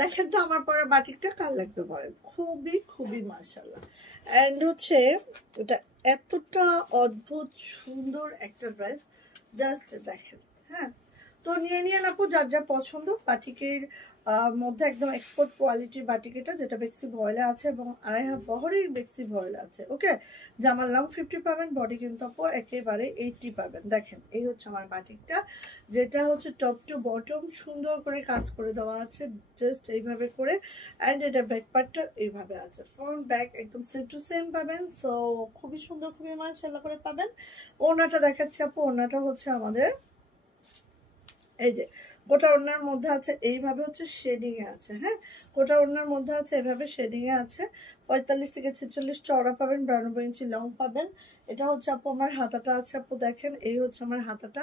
দেখেন তো আমার পরে বাটিকটা কার লাগবে বলেন, খুবই খুবই মাশাআল্লাহ। এন্ড হচ্ছে এটা এতটা অদ্ভুত সুন্দর একটা ড্রেস, জাস্ট দেখেন। হ্যাঁ, তো নিয়ে নিয়ে আপু যার যা পছন্দ। বাটিকের মধ্যে একদম এক্সপোর্ট কোয়ালিটির বাটিক এটা, যেটা বেক্সি ভয়েলে আছে এবং 2.5 হাত বহরের বেক্সি ভয়েলে আছে। ওকে, জামার লং 50 পাবেন, বডি কিন্তু আপু একেবারে 80 পাবেন। দেখেন এই হচ্ছে আমার বাটিকটা, যেটা হচ্ছে টপ টু বটম সুন্দর করে কাজ করে দেওয়া আছে, জাস্ট এইভাবে করে। অ্যান্ড এটা ব্যাক পার্টটা এইভাবে আছে, ফ্রন্ট ব্যাক একদম সেম টু সেম পাবেন। সো খুবই সুন্দর, খুবই মাশাআল্লাহ করে পাবেন। ওড়নাটা দেখাচ্ছি আপু, ওড়নাটা হচ্ছে আমাদের এই যে গোটা ওড়নার মধ্যে আছে এইভাবে হচ্ছে শেডিং এ আছে। হ্যাঁ, গোটা ওড়নার মধ্যে আছে এভাবে শেডিং এ আছে। 45 থেকে 46 চওড়া পাবেন, 92 ইঞ্চি লং পাবেন। এটা হচ্ছে আপু আমার হাতাটা আছে আপু, দেখেন এই হচ্ছে আমার হাতাটা,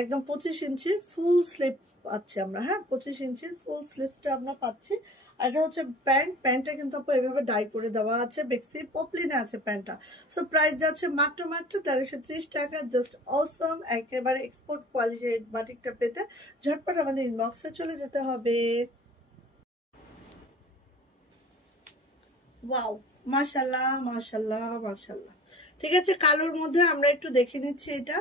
একদম 25 ইঞ্চির ফুল স্লিভ পাচ্ছি আমরা। হ্যাঁ, 25 ইঞ্চির ফুল স্লিভসটা আমরা পাচ্ছি। আর এটা হচ্ছে প্যান্ট, প্যান্টটা কিন্তু আপু এভাবে ডাই করে দেওয়া আছে, বেক্সি পপলিনে আছে প্যান্টটা। সো প্রাইস যাচ্ছে মাত্র 1330 টাকা। জাস্ট অসম, একেবারে এক্সপোর্ট কোয়ালিটির বাটিকটা পেতে ঝটপট আমাদের ইনবক্সে চলে যেতে হবে। ওয়াও, মাশাআল্লাহ মাশাআল্লাহ মাশাআল্লাহ। ঠিক আছে, কালোর মধ্যে আমরা একটু দেখে নিচ্ছি এটা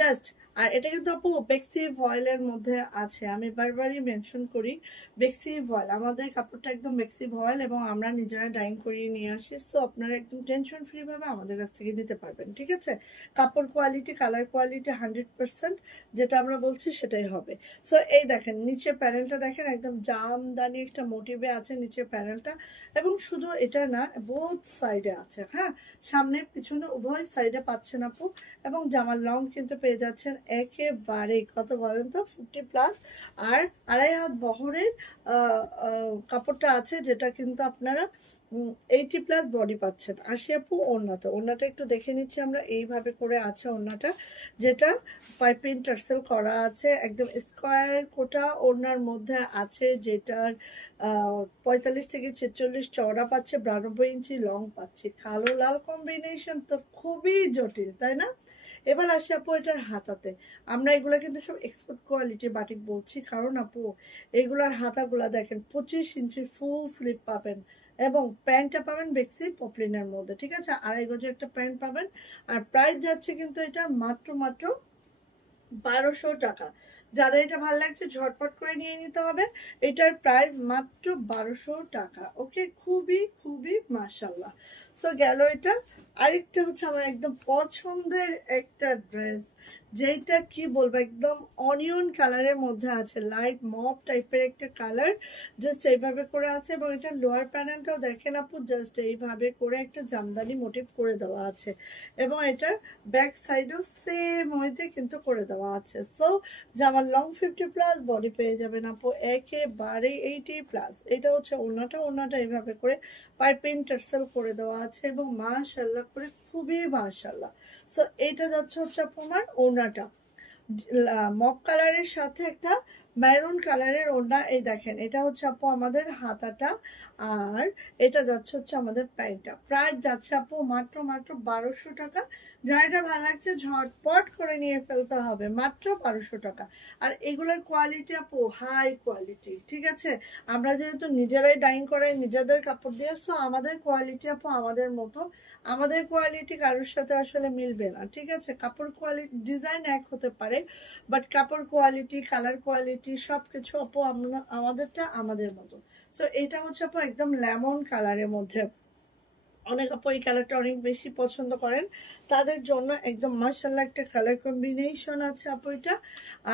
জাস্ট। আর এটা কিন্তু আপু বেক্সি ভয়েলের মধ্যে আছে, আমি বারবারই মেনশন করি বেক্সি ভয়েল, আমাদের কাপড়টা একদম বেক্সি ভয়েল এবং আমরা নিজেরা ডাইং করিয়ে নিয়ে আসি। সো আপনারা একদম টেনশন ফ্রি ভাবে আমাদের কাছ থেকে নিতে পারবেন। ঠিক আছে, কাপড় কোয়ালিটি, কালার কোয়ালিটি 100% যেটা আমরা বলছি সেটাই হবে। সো এই দেখেন নিচে প্যানেলটা দেখেন, একদম জামদানি একটা মোটিভে আছে নিচের প্যানেলটা। এবং শুধু এটা না, বোথ সাইডে আছে। হ্যাঁ, সামনে পিছনে উভয় সাইডে পাচ্ছেন আপু। এবং জামার লং কিন্তু পেয়ে যাচ্ছেন একেবারে কত বলেন তো, 50+। আর 2.5 হাত বহরের কাপড়টা আছে, যেটা কিন্তু আপনারা 80+ বডি পাচ্ছেন। আসি আপু ওড়নাটা, ওড়নাটা একটু দেখে নিচ্ছি আমরা। এইভাবে করে আছে ওড়নাটা, যেটা পাইপিং টার্সেল করা আছে, একদম স্কোয়ার কোটা ওড়নার মধ্যে আছে, যেটার 45 থেকে 46 চওড়া পাচ্ছে, 92 ইঞ্চি লং পাচ্ছে। কালো লাল কম্বিনেশন তো খুবই জটিল, তাই না? এবার আসি আপু এটার হাতাতে। আমরা এগুলা কিন্তু সব এক্সপোর্ট কোয়ালিটি বাটিক বলছি, কারণ আপু এগুলার হাতাগুলা দেখেন 25 ইঞ্চি ফুল স্লিভ পাবেন এবং প্যান্টটা পাবেন বেক্সি পপলিনের মধ্যে। ঠিক আছে, 2.5 গজে একটা প্যান্ট পাবেন। আর প্রাইস যাচ্ছে কিন্তু এটা মাত্র মাত্র 1200 টাকা। যাদের এটা ভালো লাগছে ঝটপট করে নিয়ে নিতে হবে। এটার প্রাইস মাত্র 1200 টাকা। ওকে, খুবই খুবই মাশাআল্লাহ। সো গেল এটা। আরেকটা হচ্ছে আমার একদম পছন্দের একটা ড্রেস, যেটা কি বলবো একদম অনিয়ন কালারের মধ্যে আছে, লাইট মপ টাইপের একটা কালার, জাস্ট এইভাবে করে আছে। এবং এটা লোয়ার প্যানেলটাও দেখেন আপু, জাস্ট এইভাবে করে একটা জামদানি মোটিভ করে দেওয়া আছে। এবং এটার ব্যাক সাইডেও সেম ওয়েতে কিন্তু করে দেওয়া আছে। সো জামার লং 50+, বডি পেয়ে যাবেন আপু একেবারে 80+। এটা হচ্ছে ওড়নাটা, ওড়নাটা এইভাবে করে পাইপিং টার্সেল করে দেওয়া আছে এবং মাশাআল্লাহ করে খুবই মাশাআল্লাহ। সো এইটা যাচ্ছে হচ্ছে আপনার ওড়নাটা, মক কালারের সাথে একটা মেরুন কালারের ওড়না। এই দেখেন এটা হচ্ছে আপু আমাদের হাতাটা, আর এটা যাচ্ছে হচ্ছে আমাদের প্যান্টটা। প্রাইস যাচ্ছে আপু মাত্র মাত্র 1200 টাকা। যার ভালো লাগছে ঝটপট করে নিয়ে ফেলতে হবে, মাত্র 1200 টাকা। আর এগুলোর কোয়ালিটি আপু হাই কোয়ালিটি। ঠিক আছে, আমরা যেহেতু নিজেরাই ডাইং করাই নিজেদের কাপড় দিয়ে, সো আমাদের কোয়ালিটি আপু আমাদের মতো, আমাদের কোয়ালিটি কারোর সাথে আসলে মিলবে না। ঠিক আছে, কাপড় কোয়ালিটি ডিজাইন এক হতে পারে, বাট কাপড় কোয়ালিটি, কালার কোয়ালিটি সবকিছু আপু আমরা আমাদেরটা আমাদের মতো। সো এটা হচ্ছে আপু একদম লেমন কালারের মধ্যে, অনেক আপু এই কালারটা অনেক বেশি পছন্দ করেন, তাদের জন্য একদম মাশাআল্লাহ একটা কালার কম্বিনেশন আছে আপু এটা।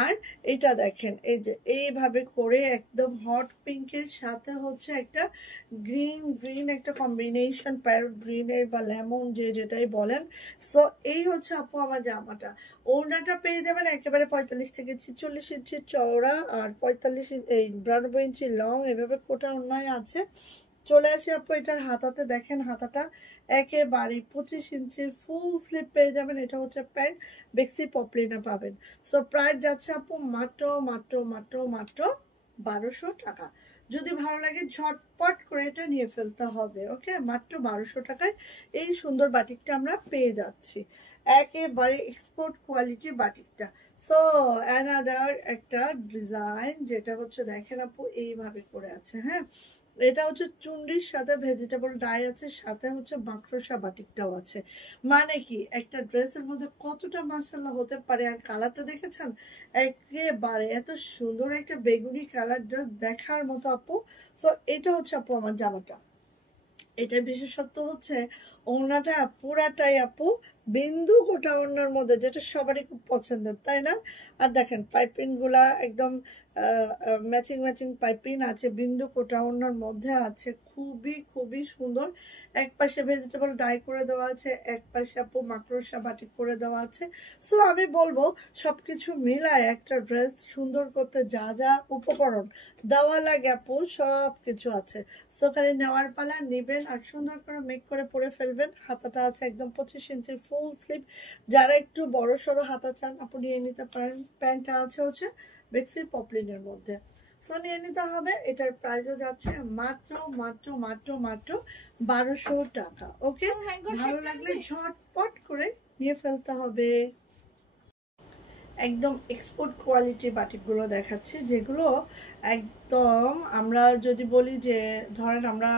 আর এটা দেখেন এই যে এইভাবে করে একদম হট পিঙ্কের সাথে হচ্ছে একটা গ্রিন গ্রিন একটা কম্বিনেশন, প্যারট গ্রিনের বা লেমন যে যেটাই বলেন। সো এই হচ্ছে আপু আমার জামাটা। ওড়নাটা পেয়ে যাবেন একেবারে 45 থেকে 46 ইঞ্চি চওড়া আর 45 এই 92 ইঞ্চি লং, এভাবে কোটা ওড়নায় আছে। চলে আসি আপু এটার হাতাতে, দেখেন হাতাটা একেবারে 25 ইঞ্চির ফুল স্লিভ পেয়ে যাবেন। এটা হচ্ছে প্যান্ট, বেক্সি পপলিনা পাবেন। সো প্রাইস যাচ্ছে আপু মাত্র মাত্র মাত্র মাত্র 1200 টাকা। যদি ভালো লাগে ঝটপট করে এটা নিয়ে ফেলতে হবে। ওকে, মাত্র 1200 টাকায় এই সুন্দর বাটিকটা আমরা পেয়ে যাচ্ছি, একেবারে এক্সপোর্ট কোয়ালিটি বাটিকটা। সো অ্যানাদার একটা ডিজাইন, যেটা হচ্ছে দেখেন আপু এইভাবে করে আছে। হ্যাঁ, এটা হচ্ছে চুনরির সাথে ভেজিটেবল ডাই আছে, সাথে হচ্ছে মাকড়সা বাটিকটাও আছে। মানে কি একটা ড্রেসের মধ্যে কতটা মাসাল্লাহ হতে পারে। আর কালারটা দেখেছেন, একেবারে এত সুন্দর একটা বেগুনি কালার, জাস্ট দেখার মতো আপু। সো এটা হচ্ছে আপু আমার জামাটা। এটার বিশেষত্ব হচ্ছে ওড়নাটা পুরাটাই আপু বিন্দু গোটা ওড়নার মধ্যে, যেটা সবারই খুব পছন্দের, তাই না? আর দেখেন পাইপিং গুলা একদম ম্যাচিং ম্যাচিং পাইপিং আছে, বিন্দু কোটা ওড়নার মধ্যে আছে, খুবই খুবই সুন্দর। এক পাশে ভেজিটেবল ডাই করে দেওয়া আছে, এক পাশে আপু মাকড়সা বাটিক করে দেওয়া আছে। সো আমি বলবো সবকিছু মিলায় একটা ড্রেস সুন্দর করতে যা যা উপকরণ দেওয়া লাগে আপু সব কিছু আছে। সো খালি নেওয়ার পালা, নেবেন আর সুন্দর করে মেক করে পরে ফেলবেন। হাতাটা আছে একদম 25 ইঞ্চির ফুল স্লিভ, যারা একটু বড় সড়ো হাতা চান আপু নিয়ে নিতে পারেন। প্যান্টটা আছে হচ্ছে বেক্সি পপলিনের মধ্যে, সো নিয়ে নিতে হবে। এটার প্রাইসও যাচ্ছে মাত্র মাত্র মাত্র মাত্র 1200 টাকা। ওকে, ভালো লাগলে ঝটপট করে নিয়ে ফেলতে হবে। একদম এক্সপোর্ট কোয়ালিটির বাটিকগুলো দেখাচ্ছি, যেগুলো একদম আমরা যদি বলি যে ধরেন আমরা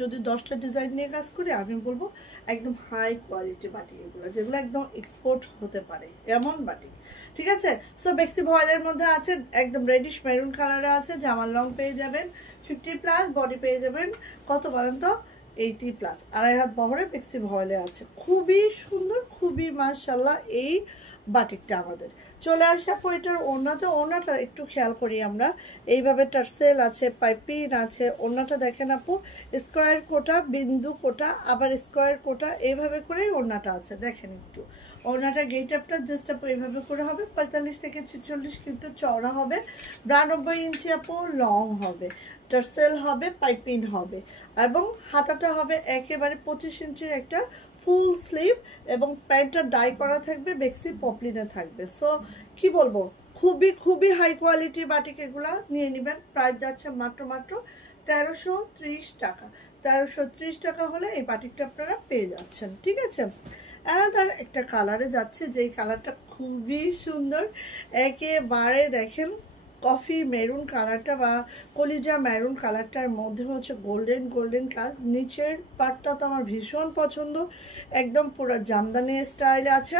যদি 10টা ডিজাইন নিয়ে কাজ করি, আমি বলবো একদম হাই কোয়ালিটি বাটিক এগুলো, যেগুলো একদম এক্সপোর্ট হতে পারে এমন বাটিক। ঠিক আছে, সো বেক্সি ভয়েলের মধ্যে আছে, একদম রেডিশ মেরুন কালারে আছে। জামার লং পেয়ে যাবেন 50+, বডি পেয়ে যাবেন কত বলেন তো 80+, আড়াই হাত বহরে বেক্সি ভয়েলে আছে। খুবই সুন্দর, খুবই মাশাআল্লাহ এই বাটিকটা আমাদের। চলে আসা পর এটার ওড়নাতে, ওড়নাটা একটু খেয়াল করি আমরা, এইভাবে টার্সেল আছে, পাইপিং আছে। ওড়নাটা দেখেন আপু স্কোয়ার কোটা, বিন্দু কোটা, আবার স্কোয়ার কোটা, এইভাবে করেই ওড়নাটা আছে। দেখেন একটু ওড়নাটা গেট আপটা জাস্ট আপু এইভাবে করে হবে, 45 থেকে 46 কিন্তু চওড়া হবে, 92 ইঞ্চি আপু লং হবে, টার্সেল হবে, পাইপিং হবে, এবং হাতাটা হবে একেবারে 25 ইঞ্চির একটা ফুল স্লিভ, এবং প্যান্টটা ডাই করা থাকবে, বেক্সি পপলিনে থাকবে। সো কি বলবো, খুবই খুবই হাই কোয়ালিটির বাটিক, এগুলা নিয়ে নেবেন। প্রাইস যাচ্ছে মাত্র মাত্র 1330 টাকা। 1330 টাকা হলে এই বাটিকটা আপনারা পেয়ে যাচ্ছেন। ঠিক আছে, আলাদা একটা কালারে যাচ্ছে, যেই কালারটা খুবই সুন্দর, একেবারে দেখেন কফি মেরুন কালারটা বা কলিজা মেরুন কালারটার মধ্যে হচ্ছে গোল্ডেন গোল্ডেন কাজ। নিচের পার্টটা তো আমার ভীষণ পছন্দ, একদম পুরো জামদানি স্টাইলে আছে,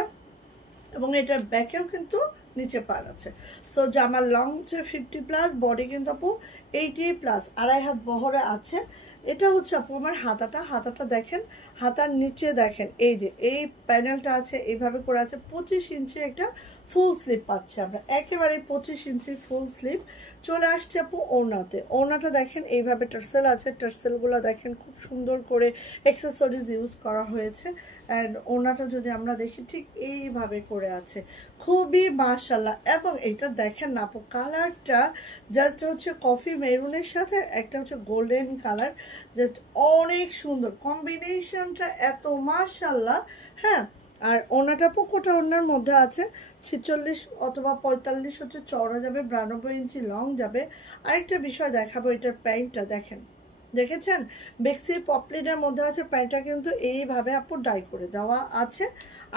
এবং এটার ব্যাকেও কিন্তু নিচে পার আছে। সো জামার লং হচ্ছে 50+, বডি কিন্তু আপু 80+, আড়াই হাত বহরে আছে। এটা হচ্ছে আপু আমার হাতাটা, হাতাটা দেখেন, হাতার নিচে দেখেন এই যে এই প্যানেলটা আছে, এইভাবে করে আছে। 25 ইঞ্চি একটা ফুল স্লিভ পাচ্ছে আমরা, একেবারে 25 ইঞ্চির ফুল স্লিভ। চলে আসছে আপু ওড়নাতে, ওড়নাটা দেখেন এইভাবে টার্সেল আছে, টার্সেলগুলো দেখেন খুব সুন্দর করে অ্যাক্সেসরিজ ইউজ করা হয়েছে। অ্যান্ড ওড়নাটা যদি আমরা দেখি ঠিক এইভাবে করে আছে, খুবই মাশাআল্লাহ। এবং এটা দেখেন না আপু কালারটা জাস্ট হচ্ছে কফি মেরুনের সাথে একটা হচ্ছে গোল্ডেন কালার, জাস্ট অনেক সুন্দর কম্বিনেশনটা, এত মাশাআল্লাহ। হ্যাঁ, আর ওনাটা পোকোটা ওনার মধ্যে আছে 46 অথবা 45 হচ্ছে চওড়া যাবে, 92 ইঞ্চি লং যাবে। আরেকটা বিষয় দেখাবো, এটার প্যান্টটা দেখেন, দেখেছেন বেক্সি পপলিনের মধ্যে আছে, প্যান্টটা কিন্তু এইভাবে আপু ডাই করে দেওয়া আছে।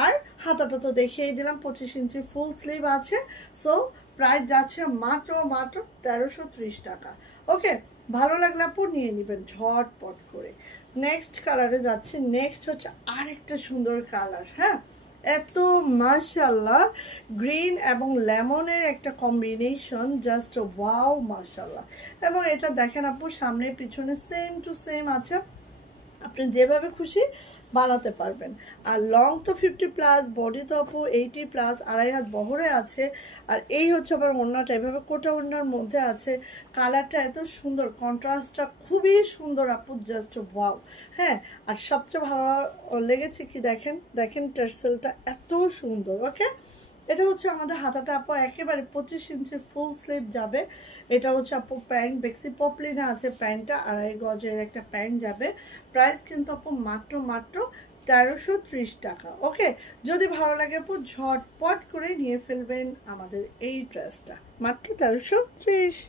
আর হাতাটা তো দেখিয়ে দিলাম, 25 ইঞ্চি ফুল স্লিভ আছে। সো প্রাইস যাচ্ছে মাত্র মাত্র 1330 টাকা। ওকে, ভালো লাগলে আপু নিয়ে নেবেন ঝটপট করে। নেক্সট কালারে যাচ্ছে, নেক্সট হচ্ছে আরেকটা সুন্দর কালার। হ্যাঁ, এত মাশাআল্লাহ গ্রিন এবং লেমনের একটা কম্বিনেশন, জাস্ট ওয়াও মাশাআল্লাহ। এবং এটা দেখেন আপু সামনে পিছনে সেম টু সেম আছে, আপনি যেভাবে খুশি বানাতে পারবেন। আর লং তো 50+, বডি তো আপু 80+, আড়াই হাত বহরে আছে। আর এই হচ্ছে আবার ওড়নাটা এভাবে কোটা ওড়নার মধ্যে আছে, কালারটা এত সুন্দর, কন্ট্রাস্টটা খুবই সুন্দর আপু, জাস্ট ওয়াও। হ্যাঁ, আর সবচেয়ে ভালো লেগেছে কি দেখেন, দেখেন টার্সেলটা এত সুন্দর। ওকে, এটা হচ্ছে আমাদের হাতাটা আপু একেবারে 25 ইঞ্চির ফুল স্লিভ যাবে। এটা হচ্ছে আপু প্যান্ট, বেক্সি পপলিনে আছে প্যান্টটা, আড়াই গজের একটা প্যান্ট যাবে। প্রাইস কিন্তু আপু মাত্র মাত্র 1330 টাকা। ওকে, যদি ভালো লাগে আপু ঝটপট করে নিয়ে ফেলবেন আমাদের এই ড্রেসটা, মাত্র 1330।